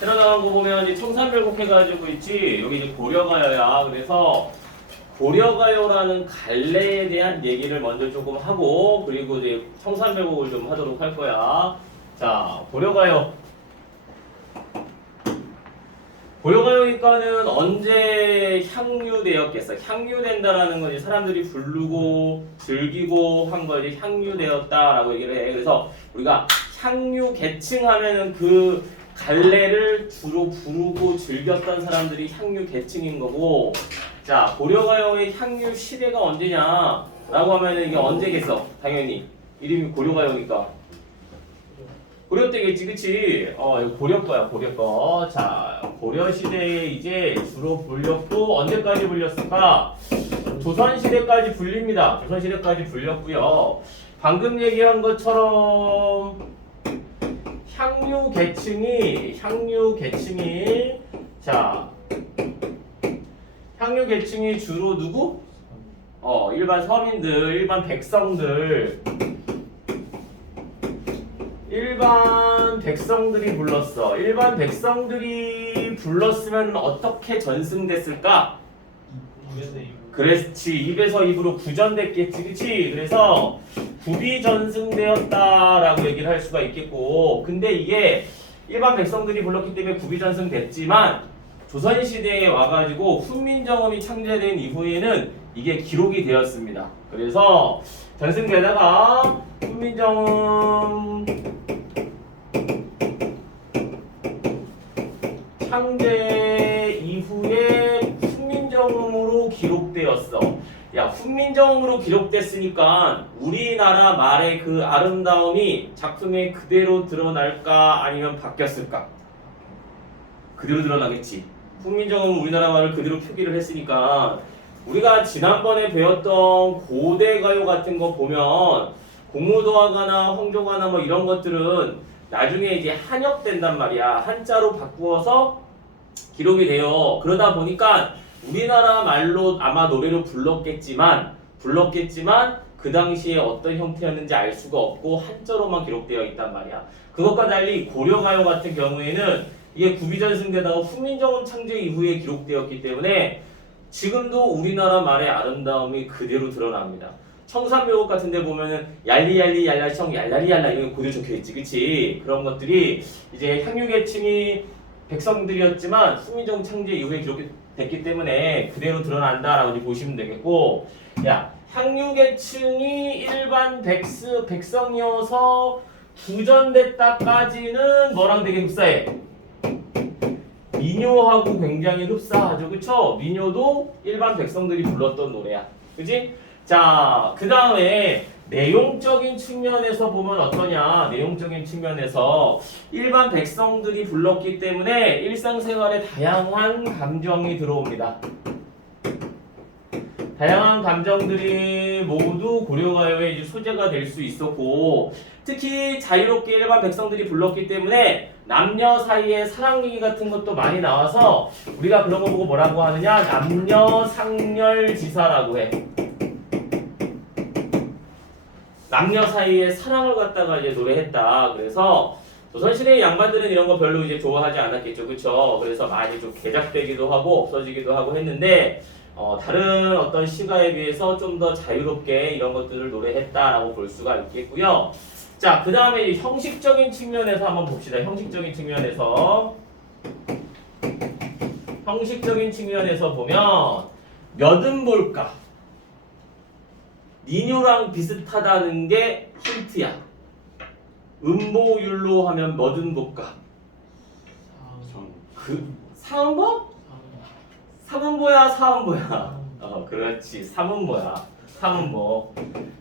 새로 나온 거 보면 이제 청산별곡 해가지고 있지. 여기 이제 고려가요야. 그래서 고려가요라는 갈래에 대한 얘기를 먼저 조금 하고, 그리고 이제 청산별곡을 좀 하도록 할 거야. 자, 고려가요. 고려가요니까는 언제 향유되었겠어? 향유된다라는 건 이제 사람들이 부르고 즐기고 한 걸 이제 향유되었다라고 얘기를 해. 그래서 우리가 향유 계층하면은 그 갈래를 주로 부르고 즐겼던 사람들이 향유 계층인 거고, 자, 고려가요의 향유 시대가 언제냐라고 하면은 이게 언제겠어? 당연히 이름이 고려가요니까. 고려 때겠지, 그치? 이거 고려 거야, 고려 거. 자, 고려 시대에 이제 주로 불렸고, 언제까지 불렸을까? 조선 시대까지 불립니다. 조선 시대까지 불렸고요. 방금 얘기한 것처럼 향유 계층이 향유 계층이 주로 누구? 일반 서민들, 일반 백성들. 일반 백성들이 불렀어. 일반 백성들이 불렀으면 어떻게 전승됐을까? 그렇지. 입에서 입으로 구전됐겠지. 그치? 그래서 구비전승되었다라고 얘기를 할 수가 있겠고, 근데 이게 일반 백성들이 불렀기 때문에 구비전승됐지만 조선시대에 와가지고 훈민정음이 창제된 이후에는 이게 기록이 되었습니다. 그래서 전승되다가 훈민정음 창제 이후에 훈민정음으로 기록되었어. 야, 훈민정음으로 기록됐으니까 우리나라 말의 그 아름다움이 작품에 그대로 드러날까 아니면 바뀌었을까? 그대로 드러나겠지. 훈민정음은 우리나라 말을 그대로 표기를 했으니까 우리가 지난번에 배웠던 고대가요 같은 거 보면 공무도화가나 홍조가나 뭐 이런 것들은 나중에 이제 한역된단 말이야. 한자로 바꾸어서 기록이 돼요. 그러다 보니까 우리나라 말로 아마 노래를 불렀겠지만 그 당시에 어떤 형태였는지 알 수가 없고 한자로만 기록되어 있단 말이야. 그것과 달리 고려가요 같은 경우에는 이게 구비전승되다가 훈민정음 창제 이후에 기록되었기 때문에 지금도 우리나라 말의 아름다움이 그대로 드러납니다. 청산별곡 같은 데 보면은 얄리얄리 얄라청 얄라리얄라 이런 게 고대 적혀있지, 그치? 그런 것들이 이제 향유계층이 백성들이었지만 훈민정음 창제 이후에 기록됐기 때문에 그대로 드러난다라고 이제 보시면 되겠고, 야, 향유계층이 일반 백성이어서 구전됐다까지는 뭐랑 되게 흡사해? 민요하고 굉장히 흡사하죠, 그쵸? 민요도 일반 백성들이 불렀던 노래야, 그치? 자, 그 다음에 내용적인 측면에서 보면 어떠냐? 내용적인 측면에서 일반 백성들이 불렀기 때문에 일상생활에 다양한 감정이 들어옵니다. 다양한 감정들이 모두 고려가요의 이제 소재가 될 수 있었고, 특히 자유롭게 일반 백성들이 불렀기 때문에 남녀 사이의 사랑 얘기 같은 것도 많이 나와서 우리가 그런 거 보고 뭐라고 하느냐? 남녀 상렬지사라고 해. 남녀 사이의 사랑을 갖다가 이제 노래했다. 그래서 조선시대의 양반들은 이런 거 별로 이제 좋아하지 않았겠죠, 그쵸? 그래서 많이 좀 개작되기도 하고 없어지기도 하고 했는데, 다른 어떤 시가에 비해서 좀 더 자유롭게 이런 것들을 노래했다라고 볼 수가 있겠고요. 자, 그 다음에 형식적인 측면에서 한번 봅시다. 형식적인 측면에서 보면 몇은 볼까? 민요랑 비슷하다는 게 힌트야. 음보율로 하면 몇은 볼까? 사음보? 삼음보야, 사음보야. 그렇지. 삼음보야. 삼음보.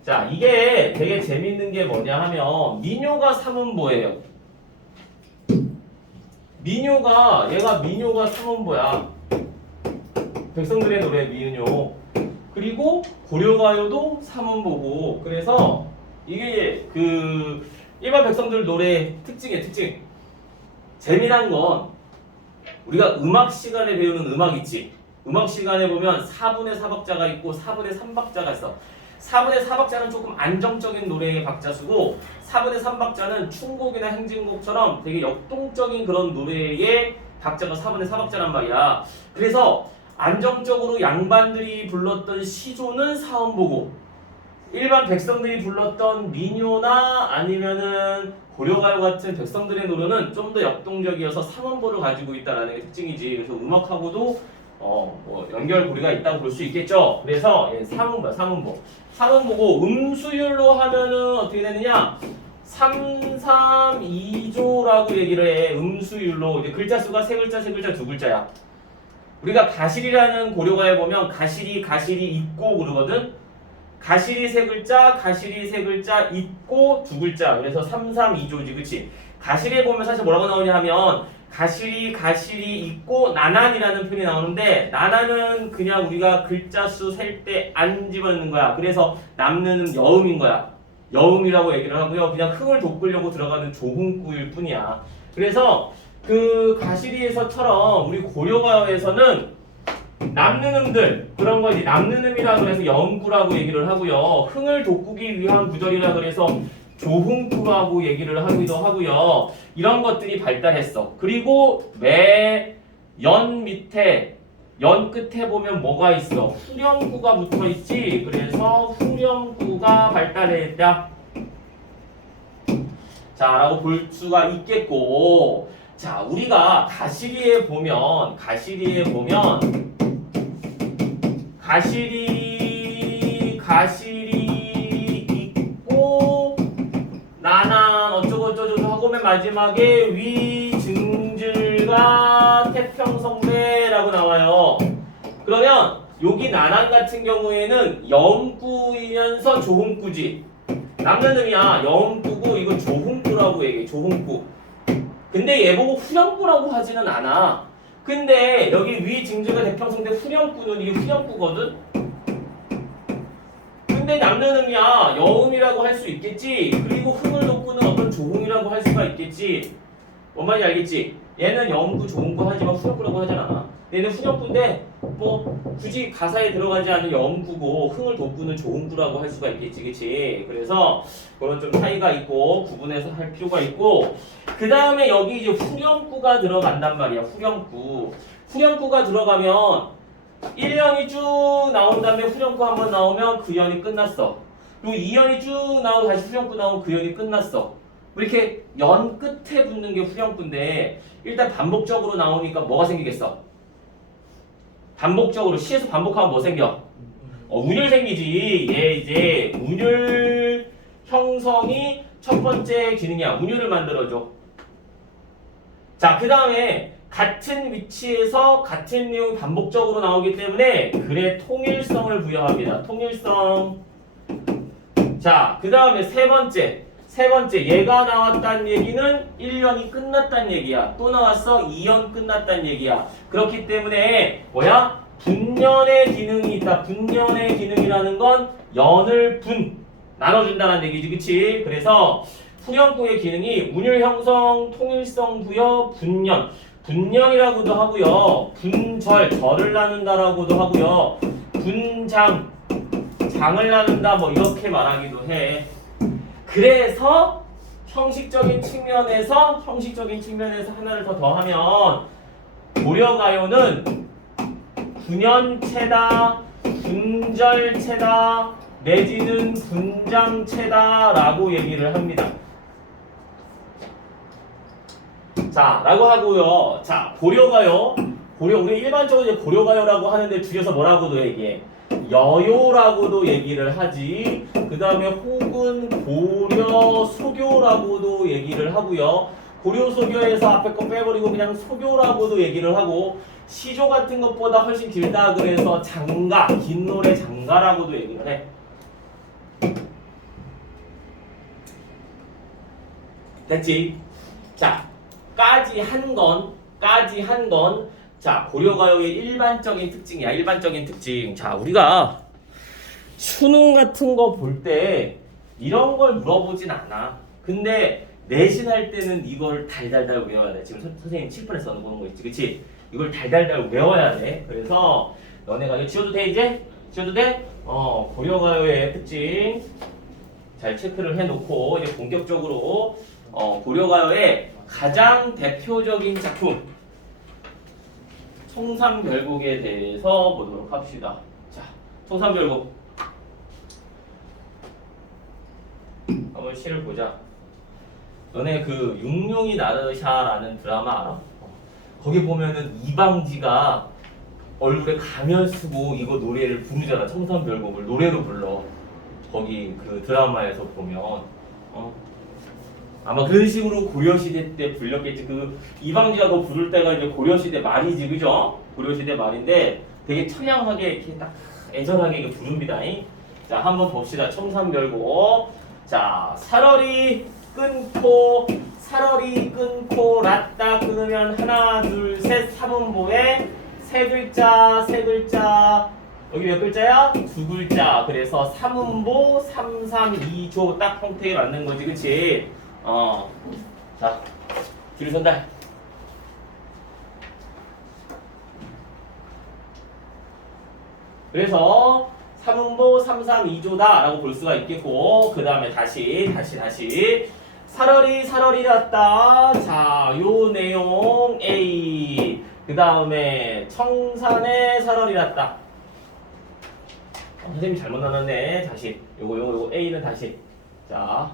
자, 이게 되게 재밌는 게 뭐냐 하면 민요가 삼음보예요. 얘가 민요가 삼음보야. 백성들의 노래 민요. 그리고 고려가요도 삼음보고. 그래서 이게 그 일반 백성들 노래 특징이에요, 특징. 재미난 건 우리가 음악 시간에 배우는 음악 있지. 음악 시간에 보면 4분의 4박자가 있고 4분의 3박자가 있어. 4분의 4박자는 조금 안정적인 노래의 박자 쓰고 4분의 3박자는 춘곡이나 행진곡처럼 되게 역동적인 그런 노래의 박자가 4분의 4박자란 말이야. 그래서 안정적으로 양반들이 불렀던 시조는 사원보고 일반 백성들이 불렀던 민요나 아니면은 고려가요 같은 백성들의 노래는 좀 더 역동적이어서 상원보를 가지고 있다라는 게 특징이지. 그래서 음악하고도 뭐 연결고리가 있다고 볼 수 있겠죠. 그래서 상원보고 음수율로 하면은 어떻게 되느냐? 3, 3, 2조라고 얘기를 해. 음수율로 이제 글자 수가 세 글자, 두 글자야. 우리가 가실이라는 고려가에 보면 가실이 있고 그러거든. 가실이 세 글자, 있고 두 글자. 그래서 3, 3, 2조지, 그치? 가실에 보면 사실 뭐라고 나오냐 하면 가실이 있고 나난이라는 표현이 나오는데 나난은 그냥 우리가 글자 수 셀 때 안 집어넣는 거야. 그래서 남는 여음인 거야. 여음이라고 얘기를 하고요. 그냥 흥을 돋구려고 들어가는 조흥구일 뿐이야. 그래서 그 가시리에서처럼 우리 고려가요에서는 남는 음들 그런 거 이제 남는 음이라고 해서 여음구라고 얘기를 하고요. 흥을 돋구기 위한 구절이라 그래서 조흥구라고 얘기를 하기도 하고요. 이런 것들이 발달했어. 그리고 매 연 밑에 연 끝에 보면 뭐가 있어? 후렴구가 붙어 있지. 그래서 후렴구가 발달했다. 자, 라고 볼 수가 있겠고. 자, 우리가 가시리에 보면 가시리 있고 나난 어쩌고저쩌고 하고 맨 마지막에 위증질과 태평성대라고 나와요. 그러면 여기 나난 같은 경우에는 여음구이면서 조흥구지. 남는 음이야. 여음구고 이거 조흥구라고 얘기해. 조흥구. 근데 얘 보고 후렴구라고 하지는 않아. 근데 여기 위증질과 태평성대 후렴구는 이게 후렴구거든. 근데 남는 음이야. 여음이라고 할 수 있겠지. 그리고 흥을 돋구는 어떤 조흥이라고 할 수가 있겠지. 뭔 말인지 알겠지? 얘는 여음구, 조흥구 하지만 후렴구라고 하진 않아. 얘는 후렴구인데 뭐 굳이 가사에 들어가지 않은 여음구고 흥을 돋구는 조흥구라고 할 수가 있겠지, 그치? 그래서 그런 좀 차이가 있고 구분해서 할 필요가 있고 그 다음에 여기 이제 후렴구가 들어간단 말이야. 후렴구가 들어가면 1년이 쭉 나온 다음에 후렴구 한번 나오면 그 연이 끝났어. 그리고 2년이 쭉 나오고 다시 후렴구 나오면 그 연이 끝났어. 이렇게 연 끝에 붙는 게 후렴구인데 일단 반복적으로 나오니까 뭐가 생기겠어? 반복적으로 시에서 반복하면 뭐 생겨? 운율 생기지. 얘 이제 운율 형성이 첫 번째 기능이야. 운율을 만들어줘. 자, 그 다음에 같은 위치에서 같은 내용이 반복적으로 나오기 때문에 글에 통일성을 부여합니다. 통일성. 자, 그 다음에 세 번째 얘가 나왔다는 얘기는 1년이 끝났다는 얘기야. 또 나왔어 2년 끝났다는 얘기야. 그렇기 때문에 뭐야? 분연의 기능이 있다. 분연의 기능이라는 건 연을 나눠준다는 얘기지, 그치? 그래서 후렴구의 기능이 운율 형성, 통일성 부여, 분연이라고도 하고요. 절을 나눈다라고도 하고요. 장을 나눈다 뭐 이렇게 말하기도 해. 그래서 형식적인 측면에서 하나를 더 더하면 고려가요는 분연체다, 분절체다, 내지는 분장체다라고 얘기를 합니다. 자, 라고 하고요. 자, 고려가요. 우리 일반적으로 이제 고려가요라고 하는데 줄여서 뭐라고도 얘기해? 여요라고도 얘기를 하지. 그 다음에 혹은 고려소교라고도 얘기를 하고요. 고려소교에서 앞에 거 빼버리고 그냥 소교라고도 얘기를 하고 시조 같은 것보다 훨씬 길다 그래서 장가, 긴 노래 장가라고도 얘기를 해. 됐지? 자, 까지 한 건. 자, 고려가요의 일반적인 특징이야. 일반적인 특징. 자, 우리가 수능 같은 거 볼 때 이런 걸 물어보진 않아. 근데 내신할 때는 이걸 달달달 외워야 돼. 지금 선생님 칠판에 써놓은 거 있지, 그치? 이걸 달달달 외워야 돼. 그래서 너네가 이거 지워도 돼 이제? 지어도 돼? 고려가요의 특징 잘 체크를 해놓고 이제 본격적으로 고려가요의 가장 대표적인 작품 청산별곡에 대해서 보도록 합시다. 자, 청산별곡 한번 시를 보자. 너네 그 육룡이 나르샤라는 드라마 알아? 거기 보면은 이방지가 얼굴에 가면 쓰고 이거 노래를 부르잖아. 청산별곡을 노래로 불러. 거기 그 드라마에서 보면 아마 그런 식으로 고려시대 때 불렸겠지. 그 이방지가 그거 부를 때가 이제 고려시대 말이지, 그죠? 고려시대 말인데 되게 처량하게 이렇게 딱 애절하게 이렇게 부릅니다. 자, 한번 봅시다. 청산별곡. 자, 살얼이 끊고 랐다 끊으면 하나 둘 셋 삼음보에 세 글자 여기 몇 글자야? 두 글자. 그래서 삼음보 332조 딱 형태에 맞는 거지, 그치? 자, 뒤로 선달. 그래서 삼음보 332조다 라고 볼 수가 있겠고, 그 다음에 다시 살얼이 났다. 자, 요 내용 A. 그 다음에 청산에 살얼이 났다. 선생님이 잘못 나눴네. 다시 요거 A는 다시. 자,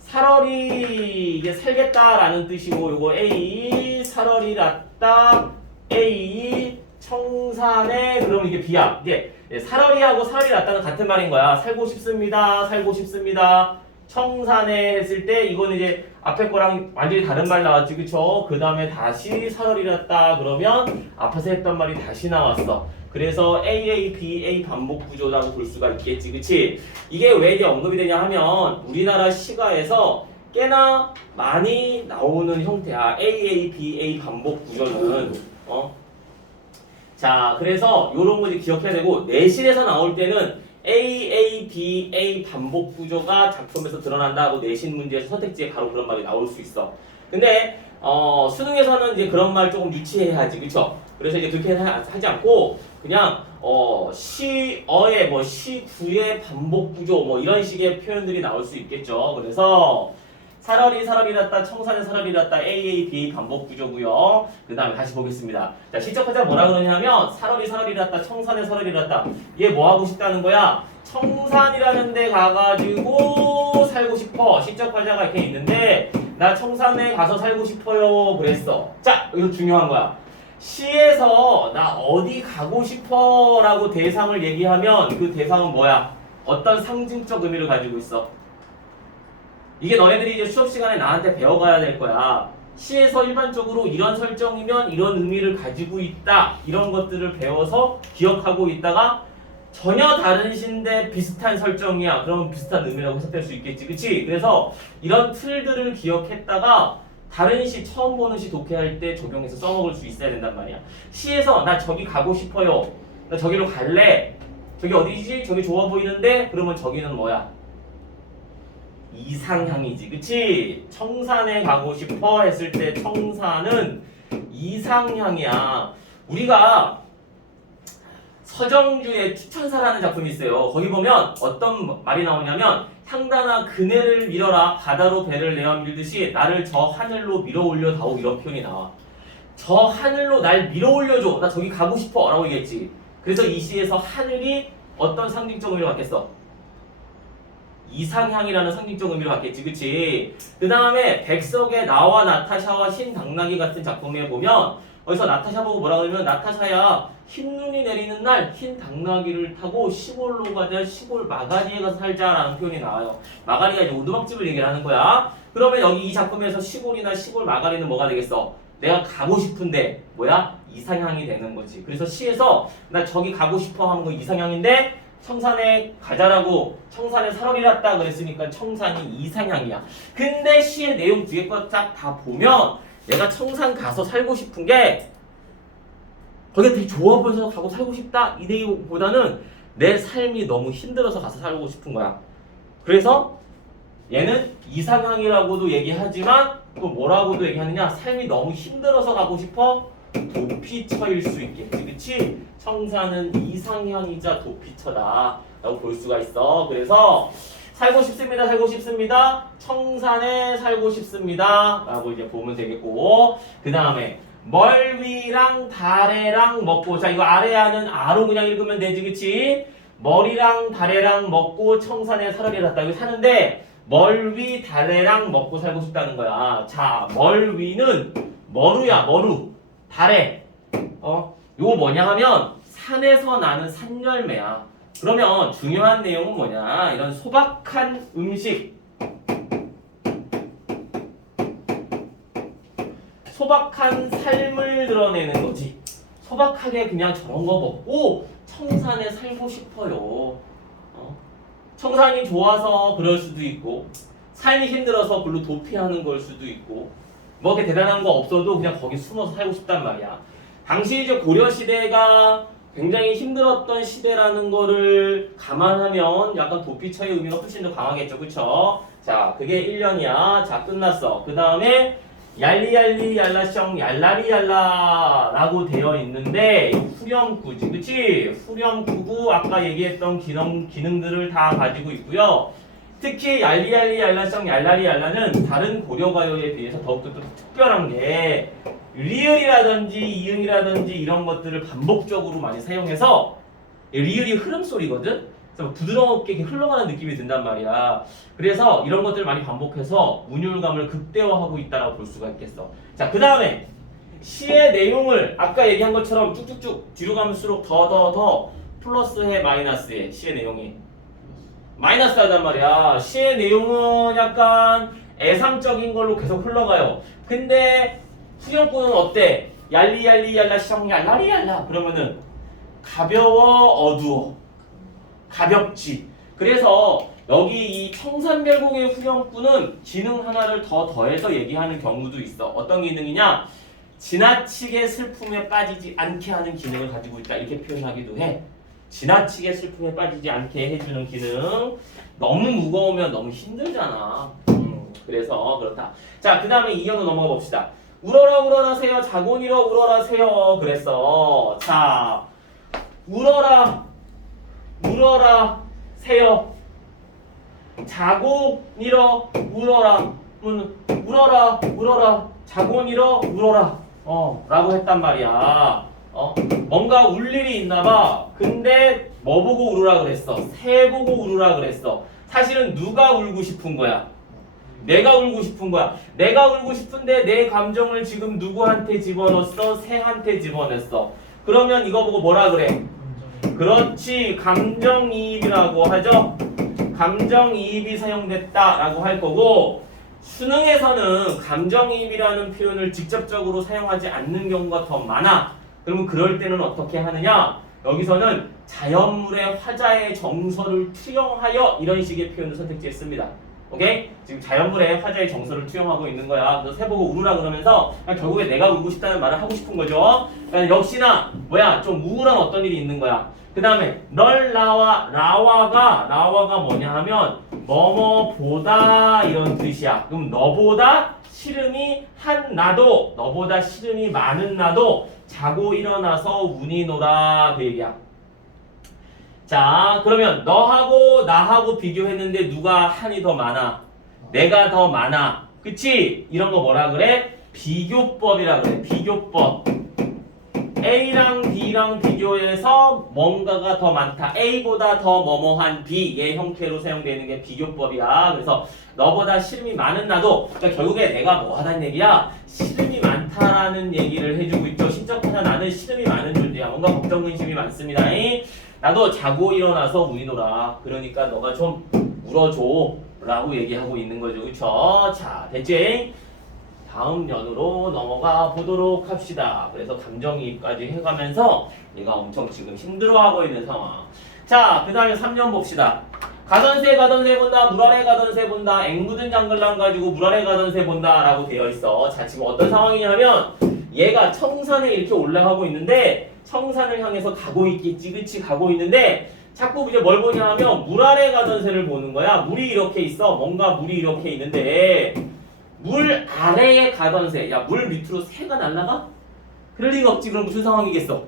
살얼이 이게 살겠다라는 뜻이고, 요거 A 살얼이 났다. A 청산에 그럼 이게 B야. 이게 살얼이하고 살얼이 났다는 같은 말인 거야. 살고 싶습니다. 청산에 했을 때 이거는 이제 앞에 거랑 완전히 다른 말 나왔지, 그쵸? 그 다음에 다시 살얼이 났다 그러면 앞에서 했던 말이 다시 나왔어. 그래서 AA, BA 반복 구조라고 볼 수가 있겠지, 그치? 이게 왜 이제 언급이 되냐 하면 우리나라 시가에서 꽤나 많이 나오는 형태야. AA, BA 반복 구조는 자, 그래서 요런 거 이제 기억해야 되고, 내신에서 나올 때는 AA, BA 반복 구조가 작품에서 드러난다고 내신 문제에서 선택지에 바로 그런 말이 나올 수 있어. 근데 수능에서는 이제 그런 말 조금 유치해야지, 그쵸? 그래서 이제 그렇게 하지 않고 그냥 시어의 시구의 반복 구조 이런 식의 표현들이 나올 수 있겠죠. 그래서 살얼이 났다, 청산에 살얼이 났다, AA, BA 반복 구조고요. 그 다음에 다시 보겠습니다. 자, 시적화자 뭐라 그러냐면 살얼이 났다, 청산에 살얼이 났다. 얘 뭐 하고 싶다는 거야? 청산이라는 데 가가지고 살고 싶어. 시적화자가 이렇게 있는데 나 청산에 가서 살고 싶어요 그랬어. 자, 이거 중요한 거야. 시에서 나 어디 가고 싶어 라고 대상을 얘기하면 그 대상은 뭐야? 어떤 상징적 의미를 가지고 있어? 이게 너네들이 이제 수업 시간에 나한테 배워가야 될 거야. 시에서 일반적으로 이런 설정이면 이런 의미를 가지고 있다. 이런 것들을 배워서 기억하고 있다가 전혀 다른 시인데 비슷한 설정이야. 그러면 비슷한 의미라고 해석될 수 있겠지. 그치? 그래서 이런 틀들을 기억했다가 다른 시 처음 보는 시 독해할 때 적용해서 써먹을 수 있어야 된단 말이야. 시에서 나 저기 가고 싶어요. 나 저기로 갈래. 저기 어디지? 저기 좋아 보이는데? 그러면 저기는 뭐야? 이상향이지, 그치? 청산에 가고 싶어 했을 때 청산은 이상향이야. 우리가 서정주의 추천사라는 작품이 있어요. 거기 보면 어떤 말이 나오냐면 향단아 그네를 밀어라 바다로 배를 내어 밀듯이 나를 저 하늘로 밀어 올려 다오 이런 표현이 나와. 저 하늘로 날 밀어 올려줘. 나 저기 가고 싶어 라고 얘기했지. 그래서 이 시에서 하늘이 어떤 상징적 의미를 갖겠어? 이상향이라는 상징적 의미를 갖겠지, 그치? 그 다음에 백석의 나와 나타샤와 신당나귀 같은 작품에 보면 어디서 나타샤 보고 뭐라 그러면 나타샤야 흰눈이 내리는 날 흰 당나귀를 타고 시골로 가자 시골 마가리에 가서 살자라는 표현이 나와요. 마가리가 이제 오두막집을 얘기를 하는 거야. 그러면 여기 이 작품에서 시골이나 시골 마가리는 뭐가 되겠어? 내가 가고 싶은데 뭐야? 이상향이 되는 거지. 그래서 시에서 나 저기 가고 싶어 하는 거 이상향인데 청산에 가자라고 청산에 살얼이 났다 그랬으니까 청산이 이상향이야. 근데 시의 내용 뒤에 거 쫙 다 보면 내가 청산 가서 살고 싶은 게 거기가 되게 좋아 보여서 가고 살고 싶다 이 내용보다는 내 삶이 너무 힘들어서 가서 살고 싶은 거야. 그래서 얘는 이상향이라고도 얘기하지만 또 뭐라고도 얘기하느냐? 삶이 너무 힘들어서 가고 싶어? 도피처일 수 있겠지, 그치? 청사는 이상형이자 도피처다 라고 볼 수가 있어. 그래서 살고 싶습니다, 살고 싶습니다, 청산에 살고 싶습니다 라고 이제 보면 되겠고, 그 다음에 멀위랑 다래랑 먹고, 자 이거 아래야는 아로 그냥 읽으면 되지, 그치? 머리랑 다래랑 먹고 청산에 살으려 샀다. 이거 사는데 멀위 다래랑 먹고 살고 싶다는 거야. 자, 멀위는 머루야, 머루. 다래. 요거 뭐냐 하면 산에서 나는 산열매야. 그러면 중요한 내용은 뭐냐? 이런 소박한 음식. 소박한 삶을 드러내는 거지. 소박하게 그냥 저런 거 먹고 청산에 살고 싶어요. 청산이 좋아서 그럴 수도 있고, 삶이 힘들어서 별로 도피하는 걸 수도 있고, 뭐 그렇게 대단한 거 없어도 그냥 거기 숨어서 살고 싶단 말이야. 당시 이제 고려 시대가 굉장히 힘들었던 시대라는 거를 감안하면 약간 도피처의 의미가 훨씬 더 강하겠죠, 그쵸? 자, 그게 1년이야. 자, 끝났어. 그 다음에 얄리얄리 얄라셩 얄라리 얄라 라고 되어 있는데 후렴구지, 그치? 후렴구고 아까 얘기했던 기능들을 다 가지고 있고요. 특히 얄리얄리 얄라셩 얄라리 얄라는 다른 고려가요에 비해서 더욱더 또 특별한 게 리을이라든지 이응이라든지 이런 것들을 반복적으로 많이 사용해서, 리을이 흐름소리거든? 그래서 부드럽게 이렇게 흘러가는 느낌이 든단 말이야. 그래서 이런 것들을 많이 반복해서 운율감을 극대화하고 있다고 볼 수가 있겠어. 자, 그 다음에 시의 내용을 아까 얘기한 것처럼 쭉쭉쭉 뒤로 갈수록 더 플러스해 마이너스해. 시의 내용이 마이너스 하단 말이야. 시의 내용은 약간 애상적인 걸로 계속 흘러가요. 근데 후렴구는 어때? 얄리얄리 얄라셩 얄라리 얄라 그러면은 가벼워 어두워, 가볍지. 그래서 여기 이 청산별곡의 후렴구는 기능 하나를 더 더해서 얘기하는 경우도 있어. 어떤 기능이냐? 지나치게 슬픔에 빠지지 않게 하는 기능을 가지고 있다, 이렇게 표현하기도 해. 지나치게 슬픔에 빠지지 않게 해주는 기능. 너무 무거우면 너무 힘들잖아. 그래서 그렇다. 자, 그 다음에 2형으로 넘어가 봅시다. 울어라 울어라세요, 자곤이러 울어라세요 그랬어. 자, 울어라 울어라세요, 자곤이러 울어라, 울어라 울어라 자곤이러 울어라 라고 했단 말이야. 뭔가 울 일이 있나봐. 근데 뭐 보고 울으라 그랬어? 새 보고 울으라 그랬어. 사실은 누가 울고 싶은 거야? 내가 울고 싶은 거야. 내가 울고 싶은데 내 감정을 지금 누구한테 집어넣었어? 새한테 집어넣었어. 그러면 이거 보고 뭐라 그래? 그렇지, 감정이입이라고 하죠. 감정이입이 사용됐다라고 할 거고, 수능에서는 감정이입이라는 표현을 직접적으로 사용하지 않는 경우가 더 많아. 그러면 그럴 때는 어떻게 하느냐? 여기서는 자연물의 화자의 정서를 투영하여 이런 식의 표현을 선택지에 씁니다. 오케이? 지금 자연물의 화자의 정서를 투영하고 있는 거야. 그래서 새보고 울으라 그러면서 결국에 내가 울고 싶다는 말을 하고 싶은 거죠. 그러니까 역시나 뭐야, 좀 우울한 어떤 일이 있는 거야. 그 다음에 널 나와, 나와가 뭐냐 하면 뭐뭐보다 이런 뜻이야. 그럼 너보다 시름이 한 나도, 너보다 시름이 많은 나도 자고 일어나서 운이 노라, 그 얘기야. 자, 그러면 너하고 나하고 비교했는데 누가 한이 더 많아? 내가 더 많아. 그치? 이런 거 뭐라 그래? 비교법이라 그래. 비교법. A랑 B랑 비교해서 뭔가가 더 많다. A보다 더 뭐뭐한 B의 형태로 사용되는 게 비교법이야. 그래서 너보다 시름이 많은 나도, 그러니까 결국에 내가 뭐 하다는 얘기야? 시름이 많다라는 얘기를 해주고 있죠. 신적하다 나는 시름이 많은 존재야. 뭔가 걱정 근심이 많습니다. 나도 자고 일어나서 운이 돌아. 그러니까 너가 좀 울어줘 라고 얘기하고 있는 거죠. 그쵸? 자, 됐지? 다음 년으로 넘어가 보도록 합시다. 그래서 감정이입까지 해가면서 얘가 엄청 지금 힘들어하고 있는 상황. 자, 그 다음에 3년 봅시다. 가던새 본다, 물 아래 가던새 본다, 앵무든 장글랑 가지고 물 아래 가던새 본다 라고 되어 있어. 자, 지금 어떤 상황이냐면 얘가 청산에 이렇게 올라가고 있는데 청산을 향해서 가고 있겠지, 그치? 가고 있는데 자꾸 이제 뭘 보냐 하면 물 아래 가던 새를 보는 거야. 물이 이렇게 있어. 뭔가 물이 이렇게 있는데 물 아래에 가던 새. 야, 물 밑으로 새가 날아가? 그럴 리가 없지. 그럼 무슨 상황이겠어?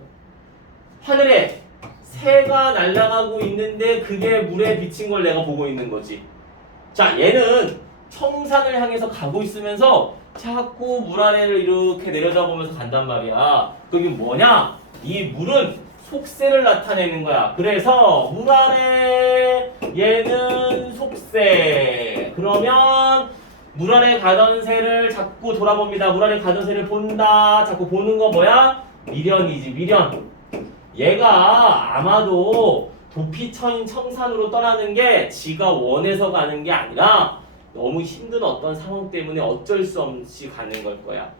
하늘에 새가 날아가고 있는데 그게 물에 비친 걸 내가 보고 있는 거지. 자, 얘는 청산을 향해서 가고 있으면서 자꾸 물 아래를 이렇게 내려다보면서 간단 말이야. 그게 뭐냐? 이 물은 속세를 나타내는 거야. 그래서 물 아래 얘는 속세. 그러면 물 아래 가던 새를 자꾸 돌아봅니다. 물 아래 가던 새를 본다. 자꾸 보는 거 뭐야? 미련이지, 미련. 얘가 아마도 도피처인 청산으로 떠나는 게 지가 원해서 가는 게 아니라 너무 힘든 어떤 상황 때문에 어쩔 수 없이 가는 걸 거야.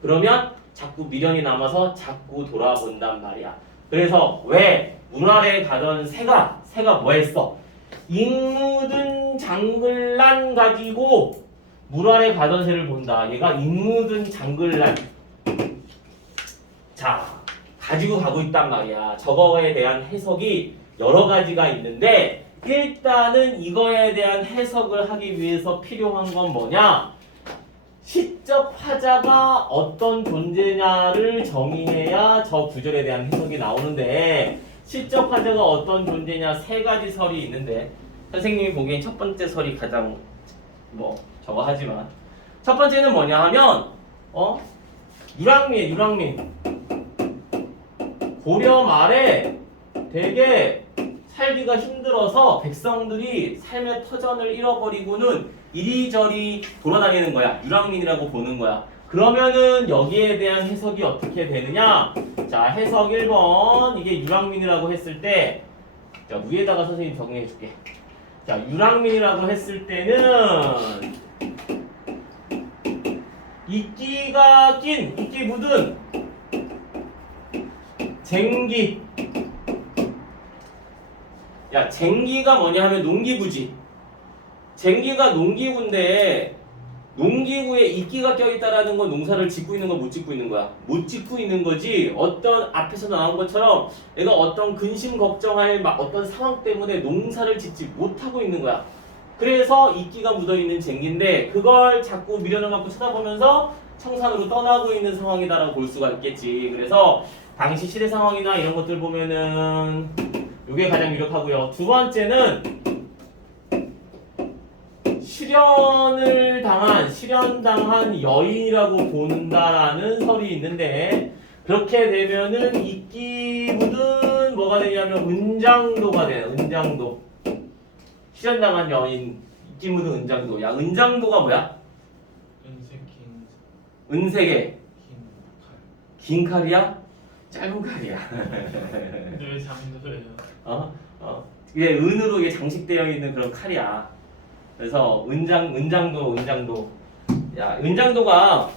그러면 자꾸 미련이 남아서 자꾸 돌아본단 말이야. 그래서 왜 물 아래 가던 새가 뭐 했어? 익묻은 장글란 가지고 물 아래 가던 새를 본다. 얘가 익묻은 장글란. 자, 가지고 가고 있단 말이야. 저거에 대한 해석이 여러 가지가 있는데 일단은 이거에 대한 해석을 하기 위해서 필요한 건 뭐냐? 시적 화자가 어떤 존재냐를 정의해야 저 구절에 대한 해석이 나오는데 시적 화자가 어떤 존재냐 세 가지 설이 있는데 선생님이 보기엔 첫 번째 설이 가장 저거 하지만 첫 번째는 뭐냐 하면 유랑민 고려 말에 되게 살기가 힘들어서 백성들이 삶의 터전을 잃어버리고는 이리저리 돌아다니는 거야. 유랑민이라고 보는 거야. 그러면은 여기에 대한 해석이 어떻게 되느냐? 자, 해석 1번. 이게 유랑민이라고 했을 때 자, 위에다가 선생님 정리해 줄게. 자, 유랑민이라고 했을 때는 이끼가 낀, 이끼 묻은 쟁기. 야, 쟁기가 뭐냐 하면 농기구지. 쟁기가 농기구인데 농기구에 이끼가 껴있다라는 건 농사를 짓고 있는 거 못 짓고 있는 거야. 못 짓고 있는 거지. 어떤 앞에서 나온 것처럼 얘가 어떤 근심 걱정할 어떤 상황 때문에 농사를 짓지 못하고 있는 거야. 그래서 이끼가 묻어있는 쟁기인데 그걸 자꾸 미련을 갖고 쳐다보면서 청산으로 떠나고 있는 상황이다라고 볼 수가 있겠지. 그래서 당시 시대 상황이나 이런 것들 보면은 이게 가장 유력하고요. 두 번째는 실현당한 여인이라고 본다라는 설이 있는데 그렇게 되면은 이끼 묻은 뭐가 되냐면 은장도가 돼요. 은장도. 실현당한 여인, 이끼 묻은 은장도. 야, 은장도가 뭐야? 은색의 긴 칼이야? 짧은 칼이야. 왜 장도예요? 이게 은으로 이게 장식되어 있는 그런 칼이야. 그래서 은장도. 야, 은장도가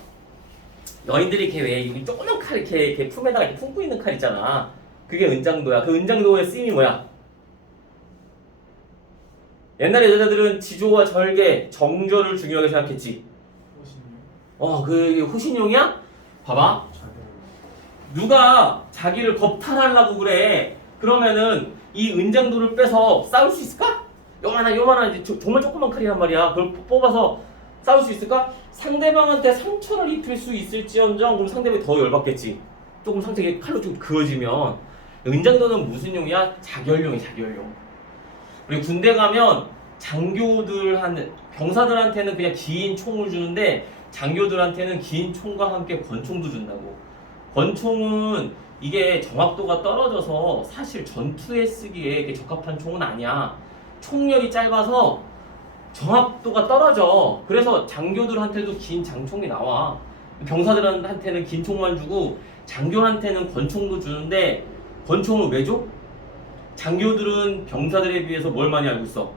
여인들이 이렇게 왜 여기 조그만 칼 이렇게 품에다가 이렇게 품고 있는 칼 있잖아. 그게 은장도야. 그 은장도의 쓰임이 뭐야? 옛날에 여자들은 지조와 절개, 정조를 중요하게 생각했지. 그 호신용이야? 봐봐. 누가 자기를 겁탈하려고 그래. 그러면은 이 은장도를 빼서 싸울 수 있을까? 요만한 이제 정말 조그만 칼이란 말이야. 그걸 뽑아서 싸울 수 있을까? 상대방한테 상처를 입힐 수 있을지언정 그럼 상대방이 더 열받겠지. 조금 상대가 칼로 좀 그어지면. 은장도는 무슨 용이야? 자결용이야, 자결용. 우리 군대 가면 병사들한테는 그냥 긴 총을 주는데 장교들한테는 긴 총과 함께 권총도 준다고. 권총은 이게 정확도가 떨어져서 사실 전투에 쓰기에 이게 적합한 총은 아니야. 총열이 짧아서 정확도가 떨어져. 그래서 장교들한테도 긴 장총이 나와. 병사들한테는 긴 총만 주고 장교한테는 권총도 주는데 권총을 왜 줘? 장교들은 병사들에 비해서 뭘 많이 알고 있어?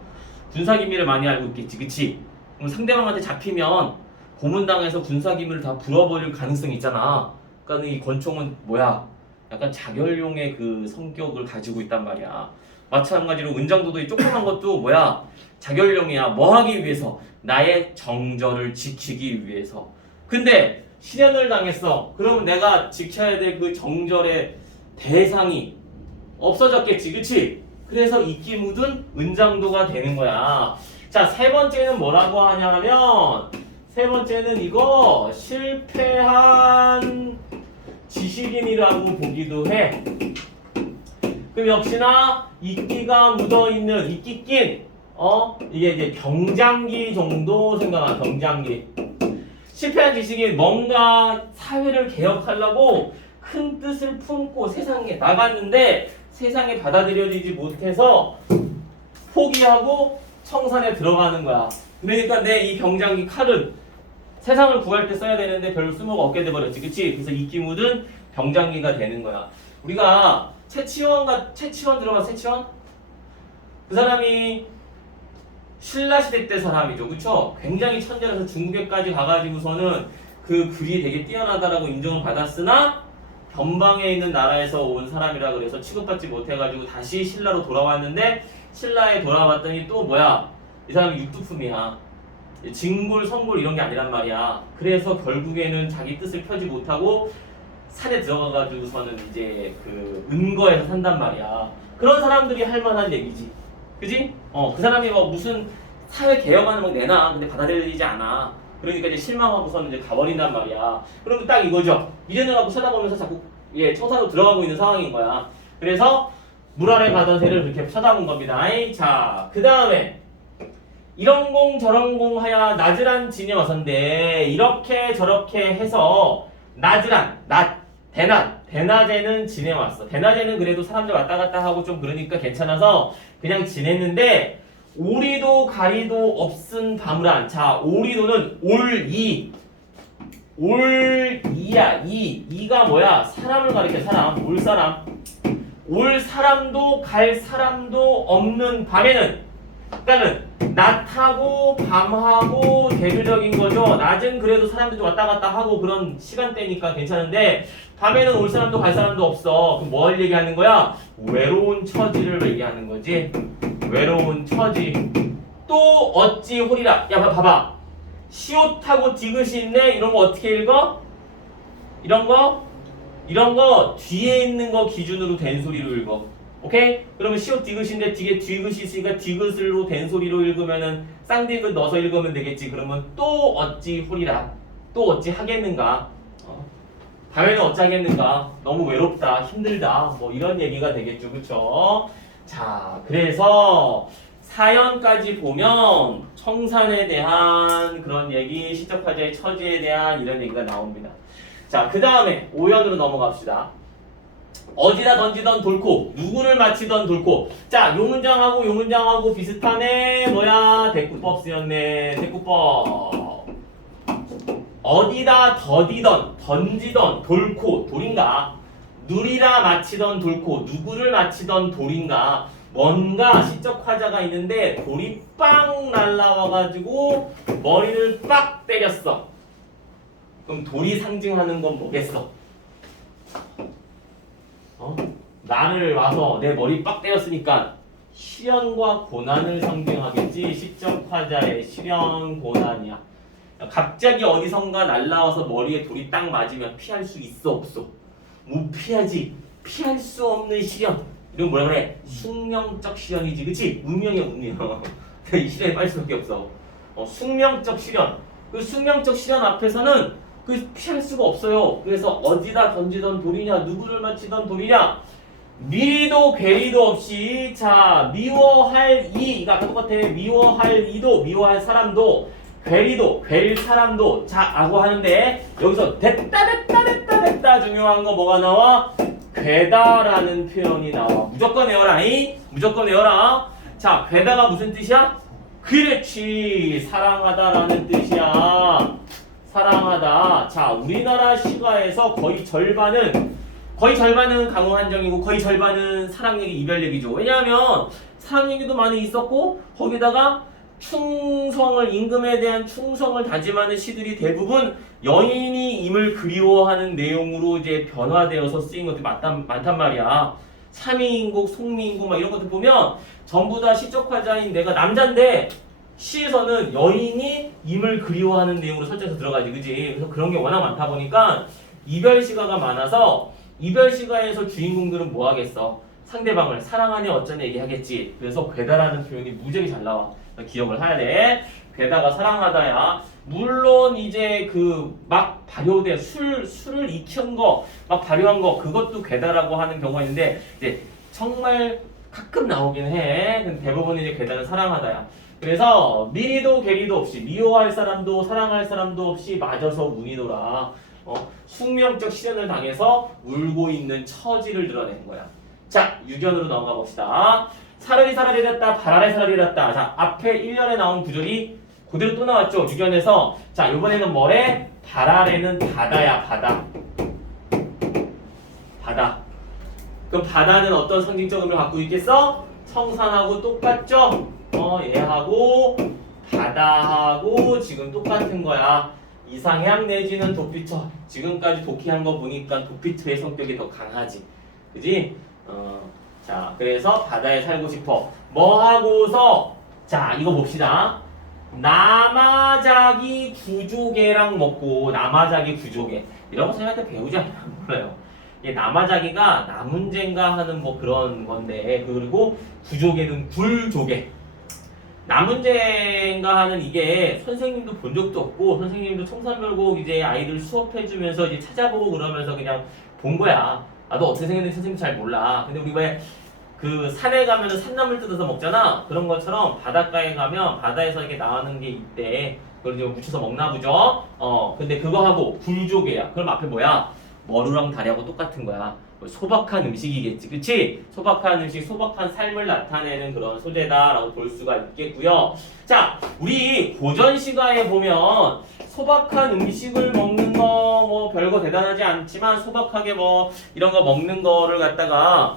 군사기밀을 많이 알고 있겠지, 그치? 그럼 상대방한테 잡히면 고문당해서 군사기밀을 다 불어버릴 가능성이 있잖아. 그러니까 이 권총은 뭐야? 약간 자결용의 그 성격을 가지고 있단 말이야. 마찬가지로 은장도도 이 조그만 것도 뭐야? 자결용이야. 뭐 하기 위해서? 나의 정절을 지키기 위해서. 근데 실현을 당했어. 그러면 내가 지켜야 될 그 정절의 대상이 없어졌겠지, 그치? 그래서 이끼 묻은 은장도가 되는 거야. 자, 세 번째는 뭐라고 하냐면 세 번째는 이거 실패한 지식인이라고 보기도 해. 그럼 역시나 이끼가 묻어있는 이끼 낀 이게 이제 병장기 정도 생각하. 병장기. 실패한 지식인 뭔가 사회를 개혁하려고 큰 뜻을 품고 세상에 나갔는데 세상에 받아들여지지 못해서 포기하고 청산에 들어가는 거야. 그러니까 내 이 병장기 칼은 세상을 구할 때 써야 되는데 별로 쓸모가 없게 돼버렸지. 그치? 그래서 이끼 묻은 병장기가 되는 거야. 우리가 최치원 들어봤어? 최치원? 그 사람이 신라시대 때 사람이죠. 그쵸? 굉장히 천재라서 중국에까지 가가지고서는 그 글이 되게 뛰어나다라고 인정을 받았으나 변방에 있는 나라에서 온 사람이라 그래서 취급받지 못해가지고 다시 신라로 돌아왔는데 신라에 돌아왔더니 또 뭐야? 이 사람이 육두품이야. 징골, 성골 이런 게 아니란 말이야. 그래서 결국에는 자기 뜻을 펴지 못하고 산에 들어가가지고서는 이제 그 은거에서 산단 말이야. 그런 사람들이 할 만한 얘기지. 그지? 그 사람이 뭐 무슨 사회 개혁안을 막 내놔. 근데 받아들이지 않아. 그러니까 이제 실망하고서는 이제 가버린단 말이야. 그러면 딱 이거죠. 미련을 갖고 쳐다보면서 자꾸 청산으로 들어가고 있는 상황인 거야. 그래서 물 아래 가던 새를 그렇게 쳐다본 겁니다. 자, 그 다음에 이런 공 저런 공 하야 나즈란 지녀서인데 이렇게 저렇게 해서 나즈란, 대낮에는 지내왔어. 대낮에는 그래도 사람들 왔다 갔다 하고 좀 그러니까 괜찮아서 그냥 지냈는데 오리도 가리도 없은 밤을한. 자, 오리도는 올이야. 이가 뭐야? 사람을 가리켜. 사람. 올 사람. 올 사람도 갈 사람도 없는 밤에는, 그러니까는 낮하고 밤하고 대조적인 거죠. 낮은 그래도 사람들이 왔다 갔다 하고 그런 시간대니까 괜찮은데 밤에는 올 사람도 갈 사람도 없어. 그럼 뭘 얘기하는 거야? 외로운 처지를 얘기하는 거지. 외로운 처지. 또 어찌 홀이라. 야, 봐봐. 시옷하고 디귿이 있네. 이런 거 어떻게 읽어? 이런 거 뒤에 있는 거 기준으로 된 소리로 읽어. 오케이? 그러면 시옷 디귿인데 뒤에 디귿이 있으니까 디귿으로 된 소리로 읽으면은 쌍디귿 넣어서 읽으면 되겠지. 그러면 또 어찌 홀이라. 또 어찌 하겠는가? 밤에는 어찌 하겠는가? 너무 외롭다, 힘들다, 뭐 이런 얘기가 되겠죠. 그쵸? 자, 그래서 사연까지 보면 청산에 대한 그런 얘기, 시적화자의 처지에 대한 이런 얘기가 나옵니다. 자, 그 다음에 5연으로 넘어갑시다. 어디다 던지던 돌코, 누구를 맞히던 돌코. 자, 요 문장하고 비슷하네. 뭐야? 대꾸법 쓰였네. 대꾸법. 어디다 던지던 돌코, 돌인가? 누리라 맞히던 돌코, 누구를 맞히던 돌인가? 뭔가 시적 화자가 있는데 돌이 빵 날라와가지고 머리를 빡 때렸어. 그럼 돌이 상징하는 건 뭐겠어? 나를 와서 내 머리 빡 때렸으니까 시련과 고난을 상징하겠지. 시적 화자의 시련 고난이야. 갑자기 어디선가 날라와서 머리에 돌이 딱 맞으면 피할 수 있어 없어? 못 피하지. 피할 수 없는 시련. 이건 뭐라 그래? 숙명적 시련이지. 그치? 운명이야 운명. 이 시련에 빠질 수밖에 없어. 숙명적 시련. 그 숙명적 시련 앞에서는 그 피할 수가 없어요. 그래서 어디다 던지던 돌이냐, 누구를 맞히던 돌이냐, 미리도 괴리도 없이. 자, 미워할 이가 똑같아. 미워할 이도, 미워할 사람도, 괴리도, 괴릴 사람도. 자, 라고 하는데 여기서 됐다 중요한 거 뭐가 나와? 괴다라는 표현이 나와. 무조건 외워라. 무조건 외워라. 자, 괴다가 무슨 뜻이야? 그렇지, 사랑하다라는 뜻이야. 사랑하다. 자, 우리나라 시가에서 거의 절반은 강호 한정이고 거의 절반은 사랑 얘기, 이별 얘기죠. 왜냐하면 사랑 얘기도 많이 있었고 거기다가 충성을, 임금에 대한 충성을 다짐하는 시들이 대부분 여인이 임을 그리워하는 내용으로 이제 변화되어서 쓰인 것들이 많단 말이야. 삼위인국, 송미인국 막 이런 것들 보면 전부 다 시적 화자인 내가 남잔데 시에서는 여인이 임을 그리워하는 내용으로 설정해서 들어가지, 그지? 그래서 그런 게 워낙 많다 보니까 이별 시가가 많아서 이별 시가에서 주인공들은 뭐 하겠어? 상대방을 사랑하냐 어쩌냐 얘기하겠지. 그래서 괴다라는 표현이 무지하게 잘 나와. 기억을 해야 돼. 게다가 사랑하다야. 물론 이제 그 막 발효된 술을 익힌 거, 막 발효한 거 그것도 게다라고 하는 경우가 있는데 이제 정말 가끔 나오긴 해. 근데 대부분 이제 게다는 사랑하다야. 그래서 미리도 게리도 없이 미워할 사람도 사랑할 사람도 없이 맞아서 운이 돌아. 숙명적 시련을 당해서 울고 있는 처지를 드러내는 거야. 자, 유견으로 넘어가 봅시다. 사르리 사라리랐다, 바라리 사라리랐다. 자, 앞에 1년에 나온 구절이 그대로 또 나왔죠. 유견에서. 자, 이번에는 뭐래? 바라레는 바다야, 바다. 바다. 그럼 바다는 어떤 상징적 의미를 갖고 있겠어? 청산하고 똑같죠? 얘하고 바다하고 지금 똑같은 거야. 이상향 내지는 도피처. 지금까지 도키한 거 보니까 도피처의 성격이 더 강하지. 그지? 자, 그래서 바다에 살고 싶어. 뭐 하고서? 자, 이거 봅시다. 나마자기 구조개랑 먹고 나마자기 구조개. 이런 거 선생님한테 배우지 않으면 몰라요. 나마자기가 나문제인가 하는 뭐 그런 건데 그리고 구조개는 굴조개. 나문제인가 하는 이게 선생님도 본 적도 없고 선생님도 청산별곡 이제 아이들 수업해주면서 이제 찾아보고 그러면서 그냥 본 거야. 나도 어떻게 생겼는지 선생님 잘 몰라. 근데 우리 왜 그 산에 가면은 산나물 뜯어서 먹잖아. 그런 것처럼 바닷가에 가면 바다에서 이렇게 나오는 게 있대. 그걸 이제 묻혀서 먹나 보죠. 근데 그거 하고 굴조개야. 그럼 앞에 뭐야? 머루랑 다리하고 똑같은 거야. 소박한 음식이겠지, 그치? 소박한 음식, 소박한 삶을 나타내는 그런 소재다라고 볼 수가 있겠고요. 자, 우리 고전 시가에 보면 소박한 음식을 먹는 거 뭐 별거 대단하지 않지만 소박하게 뭐 이런 거 먹는 거를 갖다가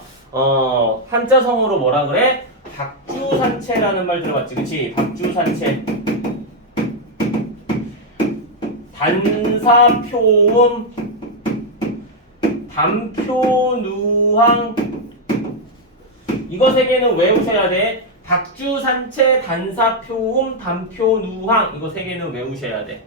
한자성어로 뭐라 그래? 박주산채라는 말 들어봤지, 그치? 박주산채. 단사표음 단표누항 이거 세 개는 외우셔야 돼. 박주산채, 단사표음, 단표누항 이거 세 개는 외우셔야 돼.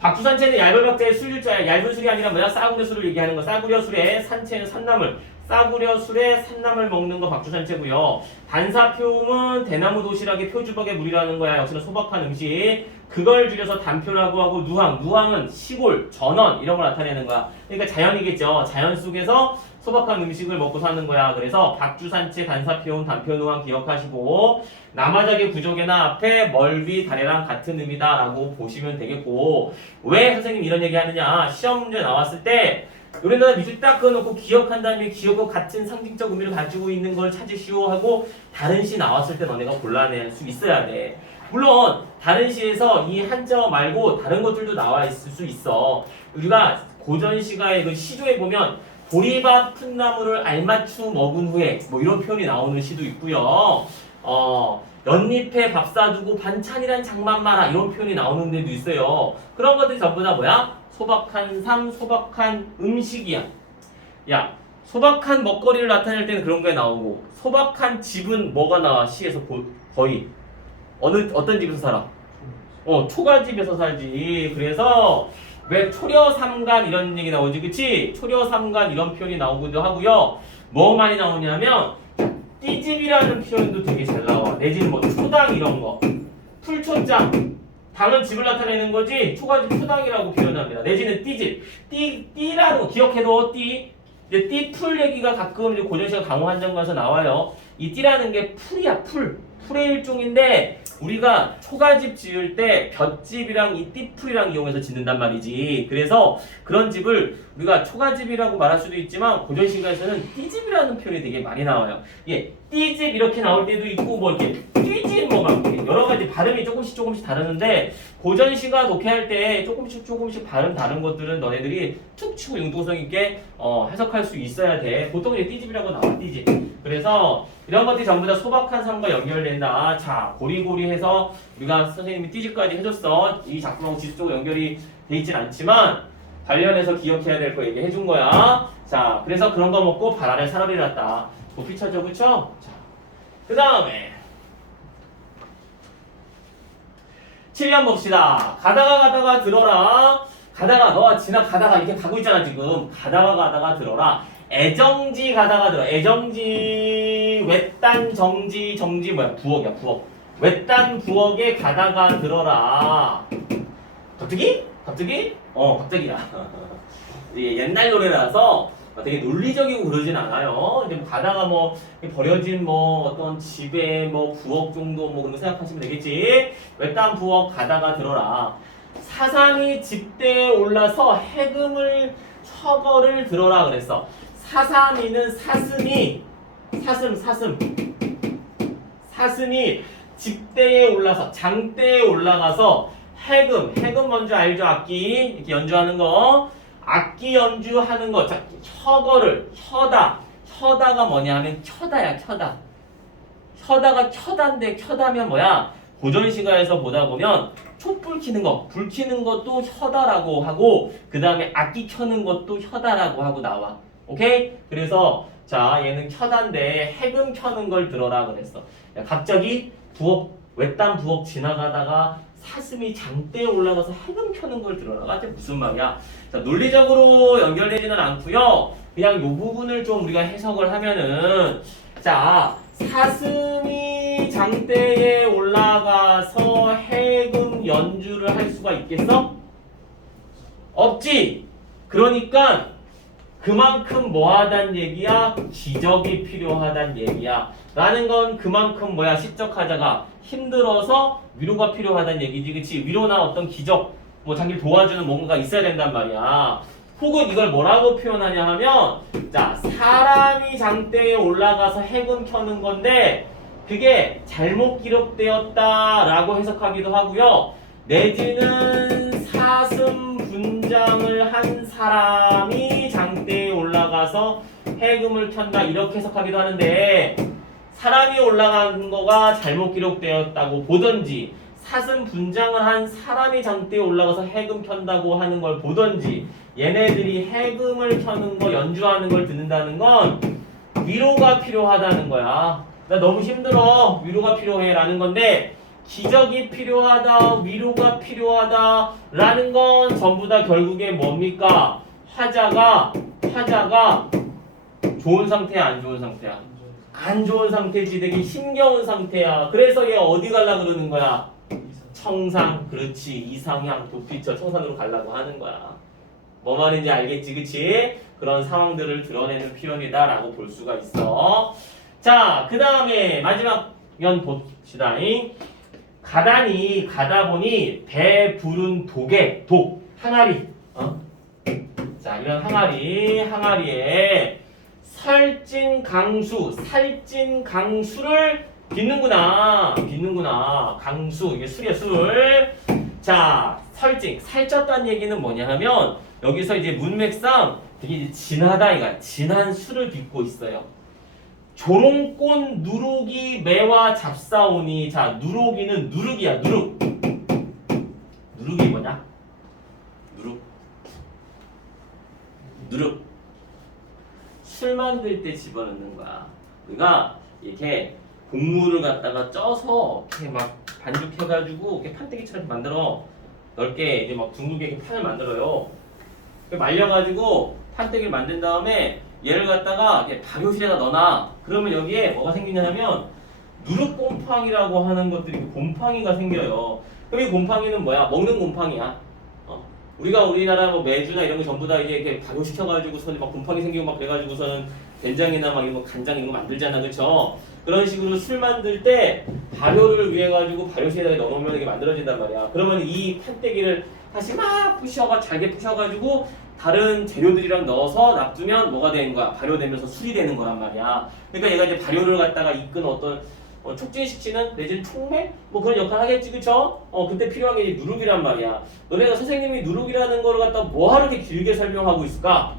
박주산채는 얇은 박자의 술일자야. 얇은 술이 아니라 뭐야? 싸구려 술을 얘기하는 거. 싸구려 술에 산채는 산나물. 싸구려 술에 산나물 먹는 거 박주산채고요. 단사표음은 대나무 도시락의 표주박의 물이라는 거야. 역시나 소박한 음식. 그걸 줄여서 단표라고 하고 누항은 시골, 전원 이런 걸 나타내는 거야. 그러니까 자연이겠죠. 자연 속에서 소박한 음식을 먹고 사는 거야. 그래서 박주산채, 단사표음, 단표누항 기억하시고 나마자기 구조개나 앞에 멀비, 다래랑 같은 의미다 라고 보시면 되겠고 왜 선생님 이런 얘기 하느냐. 시험 문제 나왔을 때 우리나라 밑줄 딱 그어놓고 기억한 다음에 기억과 같은 상징적 의미를 가지고 있는 걸 찾으시오 하고 다른 시 나왔을 때 너네가 골라낼 수 있어야 돼. 물론 다른 시에서 이 한자어 말고 다른 것들도 나와 있을 수 있어. 우리가 고전 시가의 그 시조에 보면 보리밥 푼 나물을 알맞추 먹은 후에 뭐 이런 표현이 나오는 시도 있고요. 연잎에 밥 싸두고 반찬이란 장만 마라 이런 표현이 나오는 데도 있어요. 그런 것들이 전부 다 뭐야? 소박한 삶, 소박한 음식이야. 야, 소박한 먹거리를 나타낼 때는 그런 게 나오고 소박한 집은 뭐가 나와? 시에서 거의 어떤 집에서 살아? 초가집에서 살지. 그래서 왜 초려삼간 이런 얘기 나오지, 그치? 초려삼간 이런 표현이 나오기도 하고요. 뭐 많이 나오냐면 띠집이라는 표현도 되게 잘 나와. 내지는 뭐 초당 이런 거. 풀초장. 당은 집을 나타내는 거지 초가집 초당이라고 표현합니다. 내지는 띠집. 띠라는 거 기억해둬. 띠. 이제 띠풀 얘기가 가끔 이제 고전시가 강호한정가에서 나와요. 이 띠라는 게 풀이야, 풀. 풀의 일종인데 우리가 초가집 지을 때 볏집이랑 이 띠풀이랑 이용해서 짓는단 말이지. 그래서 그런 집을 우리가 초가집이라고 말할 수도 있지만 고전시가에서는 띠집이라는 표현이 되게 많이 나와요. 예, 띠집 이렇게 나올 때도 있고 뭐 이렇게 띠집 뭐 막 여러 가지 발음이 조금씩 다르는데 고전시가 독해할 때 조금씩 발음 다른 것들은 너네들이 툭 치고 융통성 있게 해석할 수 있어야 돼. 보통 이제 띠집이라고 나와, 띠집. 그래서 이런 것들이 전부 다 소박한 삶과 연결된다. 자, 고리고리해서 우리가 선생님이 띠집까지 해줬어. 이 작품하고 지속적으로 연결이 돼 있진 않지만 관련해서 기억해야 될 거 얘기해 준 거야. 자, 그래서 그런 거 먹고 바라를 사라리 났다. 도피처죠, 그쵸? 자, 그 다음에 7년 봅시다. 가다가 들어라. 너가 지나가다가 이렇게 가고 있잖아 지금. 가다가 들어라. 애정지 가다가 들어. 애정지 외딴 정지 뭐야? 부엌이야, 부엌. 외딴 부엌에 가다가 들어라. 갑자기? 갑자기? 갑자기야. 이게 옛날 노래라서 되게 논리적이고 그러진 않아요. 이제 뭐 가다가 뭐 버려진 뭐 어떤 집에 뭐 부엌 정도 뭐 그런 거 생각하시면 되겠지. 외딴 부엌 가다가 들어라. 사삼이 집대에 올라서 해금을 처거를 들어라 그랬어. 사삼이는 사슴이 집대에 올라서 장대에 올라가서 해금 먼저 알죠? 악기 이렇게 연주하는 거. 악기 연주하는 거. 자, 혀다가 뭐냐 하면 켜다야. 혀다가 켜다인데 켜다면 뭐야? 고전 시가에서 보다 보면 촛불 켜는 거, 불 켜는 것도 혀다라고 하고 그 다음에 악기 켜는 것도 혀다라고 하고 나와. 오케이? 그래서 자 얘는 켜다인데 해금 켜는 걸 들어라 그랬어. 야, 갑자기 외딴 부엌 지나가다가 사슴이 장대에 올라가서 해금 켜는 걸 들어라. 이게 무슨 말이야? 자, 논리적으로 연결되지는 않고요. 그냥 이 부분을 좀 우리가 해석을 하면은 자, 사슴이 장대에 올라가서 해금 연주를 할 수가 있겠어? 없지. 그러니까 그만큼 뭐하단 얘기야? 기적이 필요하단 얘기야. 라는 건 그만큼 뭐야? 시적 하자가 힘들어서 위로가 필요하단 얘기지. 그치? 위로나 어떤 기적, 뭐 자기를 도와주는 뭔가가 있어야 된단 말이야. 혹은 이걸 뭐라고 표현하냐 하면 자, 사람이 장대에 올라가서 해금 켜는 건데 그게 잘못 기록되었다라고 해석하기도 하고요. 내지는 사슴 분장을 한 사람이 장대에 올라가서 해금을 켠다 이렇게 해석하기도 하는데 사람이 올라간 거가 잘못 기록되었다고 보던지 사슴 분장을 한 사람이 장대에 올라가서 해금 켠다고 하는 걸 보던지 얘네들이 해금을 켜는 거 연주하는 걸 듣는다는 건 위로가 필요하다는 거야. 나 너무 힘들어. 위로가 필요해 라는 건데 기적이 필요하다, 위로가 필요하다 라는 건 전부 다 결국에 뭡니까? 화자가 좋은 상태야, 안 좋은 상태야? 안 좋은 상태지. 되게 힘겨운 상태야. 그래서 얘 어디 가려고 그러는 거야? 청산. 그렇지. 이상향, 도피처, 청산으로 가려고 하는 거야. 뭐 말인지 알겠지, 그치? 그런 상황들을 드러내는 표현이다 라고 볼 수가 있어. 자, 그 다음에 마지막 연 봅시다잉. 가다 보니 배 부른 항아리. 자, 이런 항아리에 살찐 강수를 빚는구나. 강수, 이게 술이야, 술. 자, 살쪘다는 얘기는 뭐냐 하면 여기서 이제 문맥상 되게 이제 진하다 이거야. 진한 술을 빚고 있어요. 조롱꽃 누룩이 매와 잡사오니. 자, 누룩이는 누룩이야. 누룩이 뭐냐? 누룩. 술 만들 때 집어넣는 거야. 우리가 이렇게 곡물을 갖다가 쪄서 이렇게 막 반죽해가지고 이렇게 판때기처럼 만들어 넓게 이제 막 둥글게 이렇게 판을 만들어요. 말려가지고 판때기를 만든 다음에 얘를 갖다가 이렇게 발효실에다 넣어놔. 그러면 여기에 뭐가 생기냐면 누룩곰팡이라고 하는 것들이 곰팡이가 생겨요. 그럼 이 곰팡이는 뭐야? 먹는 곰팡이야. 우리가 우리나라 뭐 매주나 이런 거 전부 다 이렇게 발효시켜가지고서는 막 곰팡이 생기고 막 그래가지고서는 된장이나 막 이런 거 간장 이런 거 만들잖아, 그렇죠? 그런 식으로 술 만들 때 발효를 위해 가지고 발효실에다 넣어놓으면 이게 만들어진단 말이야. 그러면 이 판때기를 다시 막 잘게 부셔가지고 다른 재료들이랑 넣어서 놔두면 뭐가 되는 거야? 발효되면서 술이 되는 거란 말이야. 그러니까 얘가 이제 발효를 갖다가 이끈 어떤 촉진시키는 내지는 촉매? 뭐 그런 역할을 하겠지, 그쵸? 그때 필요한 게 누룩이란 말이야. 너네가 선생님이 누룩이라는 걸 갖다 뭐하러 이렇게 길게 설명하고 있을까?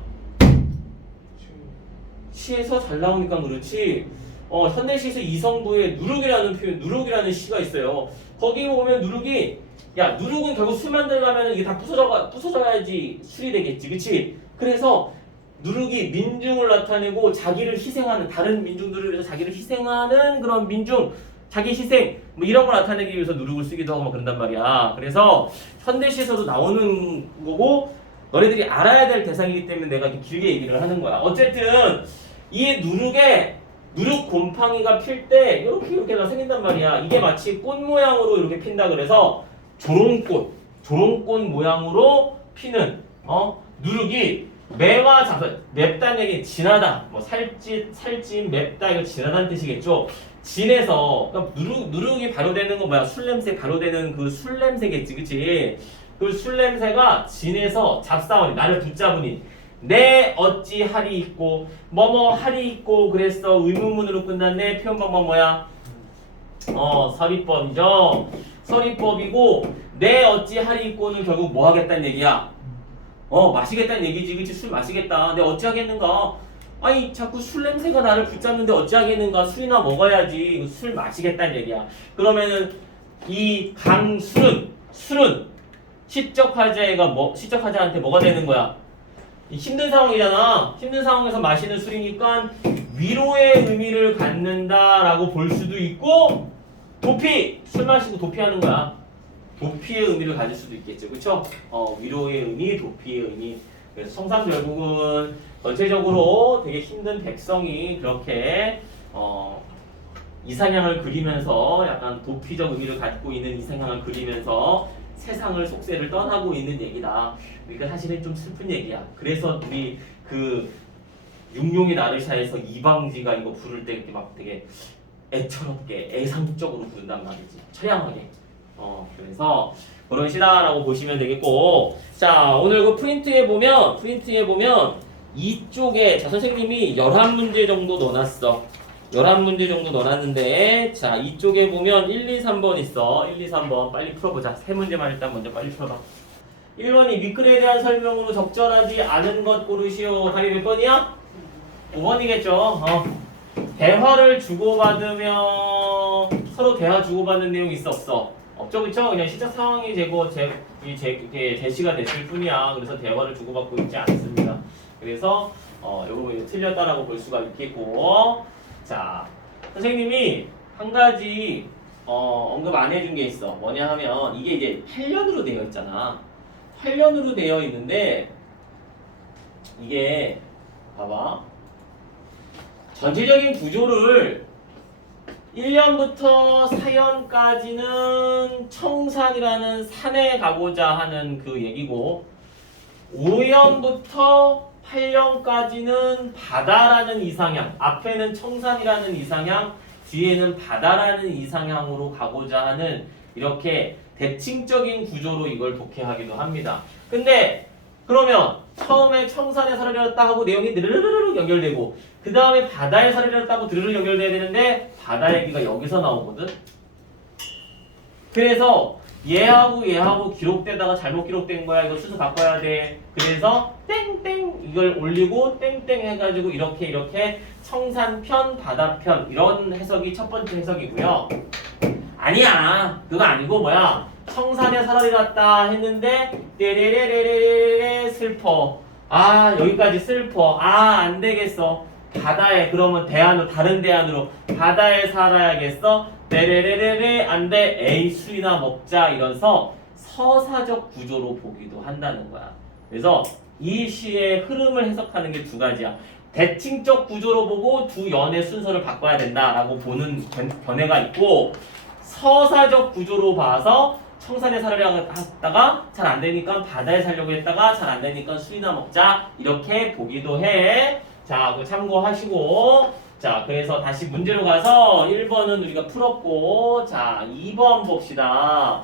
시에서 잘 나오니까 그렇지. 현대시에서 이성부에 누룩이라는 표현, 누룩이라는 시가 있어요. 거기 보면 누룩은 결국 술 만들려면 이게 다 부서져야지 술이 되겠지, 그치? 그래서 누룩이 민중을 나타내고 자기를 희생하는, 다른 민중들을 위해서 자기를 희생하는 그런 자기 희생 뭐 이런 걸 나타내기 위해서 누룩을 쓰기도 하고 막 그런단 말이야. 그래서 현대시에서도 나오는 거고 너네들이 알아야 될 대상이기 때문에 내가 이렇게 길게 얘기를 하는 거야. 어쨌든 이 누룩에 누룩 곰팡이가 필 때 이렇게가 생긴단 말이야. 이게 마치 꽃 모양으로 이렇게 핀다 그래서 조롱꽃 모양으로 피는 누룩이 매와 잡사 맵다는 얘기 진하다 뭐 살찐 맵다 이거 진하다는 뜻이겠죠. 진해서 그러니까 누룩이 발효되는 건 뭐야? 술 냄새 발효되는 그 술 냄새겠지, 그치? 그 술 냄새가 진해서 잡사원이 나를 붙잡으니 내 어찌 할이 있고 뭐뭐 할이 있고 그랬어. 의문문으로 끝났네. 표현 방법 뭐야? 서리법이죠. 서리법이고 내 어찌 할이 있고는 결국 뭐 하겠다는 얘기야? 마시겠다는 얘기지, 그치? 술 마시겠다. 근데 어찌 하겠는가? 아니 자꾸 술 냄새가 나를 붙잡는데 어찌 하겠는가? 술이나 먹어야지. 술 마시겠다는 얘기야. 그러면은 이 술은 시적 화자한테 뭐가 되는 거야? 힘든 상황이잖아. 힘든 상황에서 마시는 술이니까 위로의 의미를 갖는다라고 볼 수도 있고 술 마시고 도피하는 거야. 도피의 의미를 가질 수도 있겠죠. 그쵸? 위로의 의미, 도피의 의미. 그래서 성사수 결국은 전체적으로 되게 힘든 백성이 그렇게 이상향을 그리면서 약간 도피적 의미를 갖고 있는 이상향을 그리면서 세상을 속세를 떠나고 있는 얘기다. 그러니까 사실은 좀 슬픈 얘기야. 그래서 우리 그 육룡이 나르샤에서 이방지가 이거 부를 때 이렇게 막 되게 애처롭게 애상적으로 부른단 말이지. 처량하게. 그래서 그런 시다라고 보시면 되겠고, 자 오늘 그 프린트에 보면 이쪽에 자 선생님이 11문제 정도 넣어놨어. 11문제 정도 넣어놨는데 자 이쪽에 보면 1, 2, 3번 있어. 1, 2, 3번 빨리 풀어보자. 세 문제만 일단 먼저 빨리 풀어봐. 1번이 미끌에 대한 설명으로 적절하지 않은 것 고르시오. 답이 몇 번이야? 5번이겠죠. 대화를 주고받으면 서로 대화 주고받는 내용이 있어 없어? 없죠, 그쵸? 그냥 시적 상황이 제시가 됐을 뿐이야. 그래서 대화를 주고받고 있지 않습니다. 그래서 이거 틀렸다라고 볼 수가 있겠고, 자 선생님이 한 가지 언급 안 해준 게 있어. 뭐냐 하면 이게 이제 8년으로 되어 있잖아. 8년으로 되어 있는데 이게 봐봐. 전체적인 구조를 1년부터 4년까지는 청산이라는 산에 가고자 하는 그 얘기고 5년부터 8년까지는 바다라는 이상향, 앞에는 청산이라는 이상향, 뒤에는 바다라는 이상향으로 가고자 하는 이렇게 대칭적인 구조로 이걸 독해하기도 합니다. 근데 그러면 처음에 청산에 사라졌다 하고 내용이 드르르르 연결되고 그 다음에 바다에 사라졌다 하고 드르르 연결돼야 되는데 바다 얘기가 여기서 나오거든. 그래서 얘하고 기록되다가 잘못 기록된 거야. 이거 순서 바꿔야 돼. 그래서 땡땡 이걸 올리고 땡땡 해가지고 이렇게 청산편 바다편 이런 해석이 첫 번째 해석이고요. 아니야 그거 아니고 뭐야 청산에 사라리 났다 했는데 떼레레레레레 슬퍼. 여기까지 슬퍼. 안 되겠어. 바다에 그러면 다른 대안으로 바다에 살아야겠어. 네레레레레 안돼. 에이 술이나 먹자 이러면서 서사적 구조로 보기도 한다는 거야. 그래서 이 시의 흐름을 해석하는 게 두 가지야. 대칭적 구조로 보고 두 연의 순서를 바꿔야 된다라고 보는 견해가 있고 서사적 구조로 봐서 청산에 살려고 했다가 잘 안 되니까 바다에 살려고 했다가 잘 안 되니까 술이나 먹자 이렇게 보기도 해. 자, 그거 참고하시고 자, 그래서 다시 문제로 가서 1번은 우리가 풀었고 자, 2번 봅시다.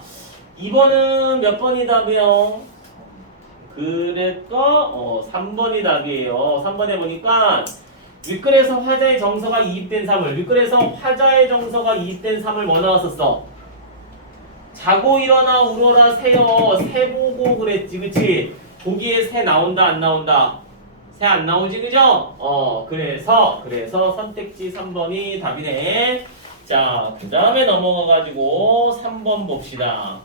2번은 몇 번이 답이요? 그랬까 3번이 답이에요. 3번에 보니까 윗글에서 화자의 정서가 이입된 3을 윗글에서 화자의 정서가 이입된 3을 뭐 나왔었어? 자고 일어나 울어라 새여 새 보고 그랬지 그치? 보기에 새 나온다 안 나온다? 새 안 나오지 그죠? 그래서 선택지 3번이 답이네. 자, 그 다음에 넘어가가지고 3번 봅시다.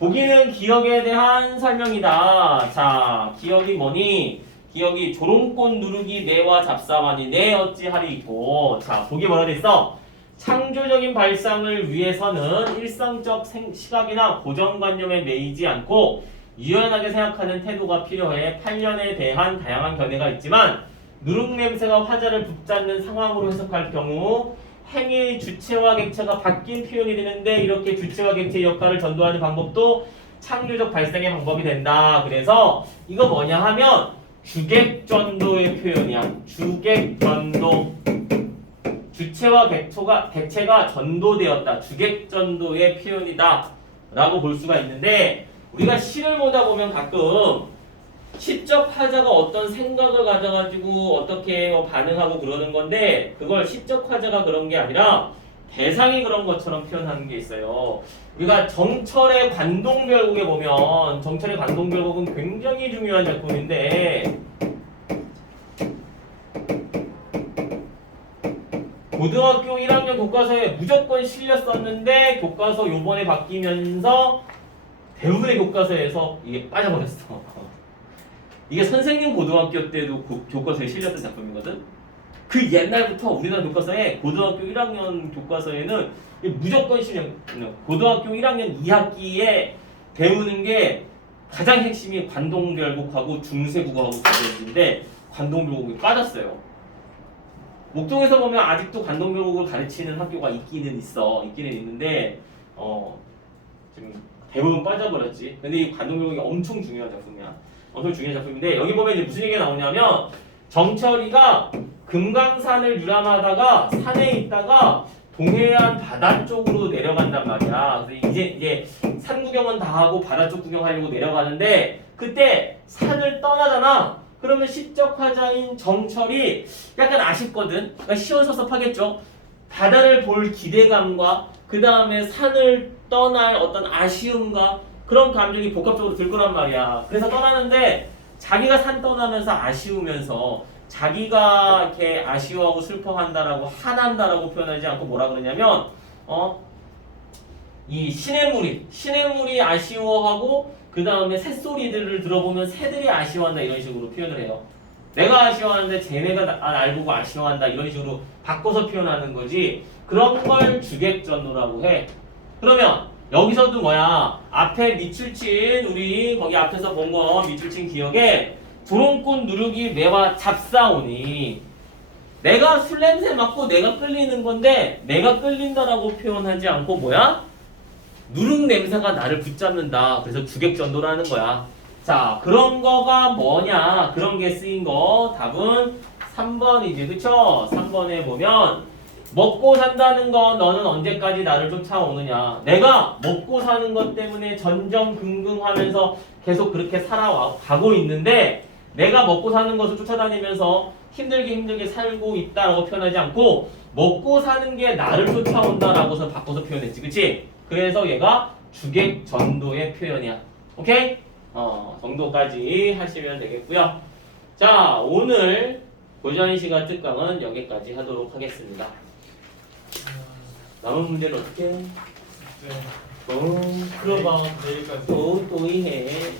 보기는 기억에 대한 설명이다. 자, 기억이 뭐니? 기억이 조롱꽃 누르기 내와 잡사와니 내 어찌하리 있고 자, 보기 뭐라 됐어? 창조적인 발상을 위해서는 일상적 시각이나 고정관념에 매이지 않고 유연하게 생각하는 태도가 필요해. 8년에 대한 다양한 견해가 있지만 누룩 냄새가 화자를 붙잡는 상황으로 해석할 경우 행위의 주체와 객체가 바뀐 표현이 되는데 이렇게 주체와 객체의 역할을 전도하는 방법도 창조적 발생의 방법이 된다. 그래서 이거 뭐냐 하면 주객전도의 표현이야. 주객전도. 주체와 객체가 전도되었다. 주객전도의 표현이다. 라고 볼 수가 있는데 우리가 시를 보다 보면 가끔 시적 화자가 어떤 생각을 가져가지고 어떻게 반응하고 그러는 건데 그걸 시적 화자가 그런 게 아니라 대상이 그런 것처럼 표현하는 게 있어요. 우리가 정철의 관동별곡에 보면 정철의 관동별곡은 굉장히 중요한 작품인데 고등학교 1학년 교과서에 무조건 실렸었는데 교과서 요번에 바뀌면서 대부분의 교과서에서 이게 빠져버렸어. 이게 선생님 고등학교 때도 교과서에 실렸던 작품이거든. 그 옛날부터 우리나라 교과서에 고등학교 1학년 교과서에는 무조건 실려. 고등학교 1학년 2학기에 배우는 게 가장 핵심이 관동별곡하고 중세국어하고 그런데 관동별곡이 빠졌어요. 목동에서 보면 아직도 관동별곡을 가르치는 학교가 있기는 있는데 지금 대부분 빠져버렸지. 근데 이 관동별곡이 엄청 중요한 작품이야. 엄청 중요한 작품인데 여기 보면 이제 무슨 얘기가 나오냐면 정철이가 금강산을 유람하다가 산에 있다가 동해안 바다 쪽으로 내려간단 말이야. 그래서 이제 산 구경은 다 하고 바다 쪽 구경하려고 내려가는데 그때 산을 떠나잖아. 그러면 시적 화자인 정철이 약간 아쉽거든. 그러니까 시원섭섭하겠죠. 바다를 볼 기대감과 그 다음에 산을 떠날 어떤 아쉬움과 그런 감정이 복합적으로 들 거란 말이야. 그래서 떠나는데 자기가 산 떠나면서 아쉬우면서 자기가 이렇게 아쉬워하고 슬퍼한다라고 화난다라고 표현하지 않고 뭐라 그러냐면 이 시냇물이 아쉬워하고 그 다음에 새소리들을 들어보면 새들이 아쉬워한다 이런 식으로 표현을 해요. 내가 아쉬워하는데 쟤네가 날 보고 아쉬워한다 이런 식으로 바꿔서 표현하는 거지. 그런 걸 주객전도라고 해. 그러면 여기서도 뭐야? 앞에 밑줄 친 우리 거기 앞에서 본 거 밑줄 친 기억에 조롱꾼 누룩이 매와 잡사오니 내가 술 냄새 맡고 내가 끌리는 건데 내가 끌린다라고 표현하지 않고 뭐야? 누룩 냄새가 나를 붙잡는다. 그래서 주객전도라는 거야. 자, 그런 거가 뭐냐? 그런 게 쓰인 거 답은 3번이지. 그쵸? 3번에 보면 먹고 산다는 거 너는 언제까지 나를 쫓아오느냐. 내가 먹고 사는 것 때문에 전전긍긍하면서 계속 그렇게 살아가고 있는데 내가 먹고 사는 것을 쫓아다니면서 힘들게 살고 있다라고 표현하지 않고 먹고 사는 게 나를 쫓아온다라고서 바꿔서 표현했지. 그치? 그래서 얘가 주객전도의 표현이야. 오케이? 정도까지 하시면 되겠고요. 자, 오늘 고전시간 특강은 여기까지 하도록 하겠습니다. 남은 문제는 어떻게 해? 네. 그러다 내일까지. 또 해.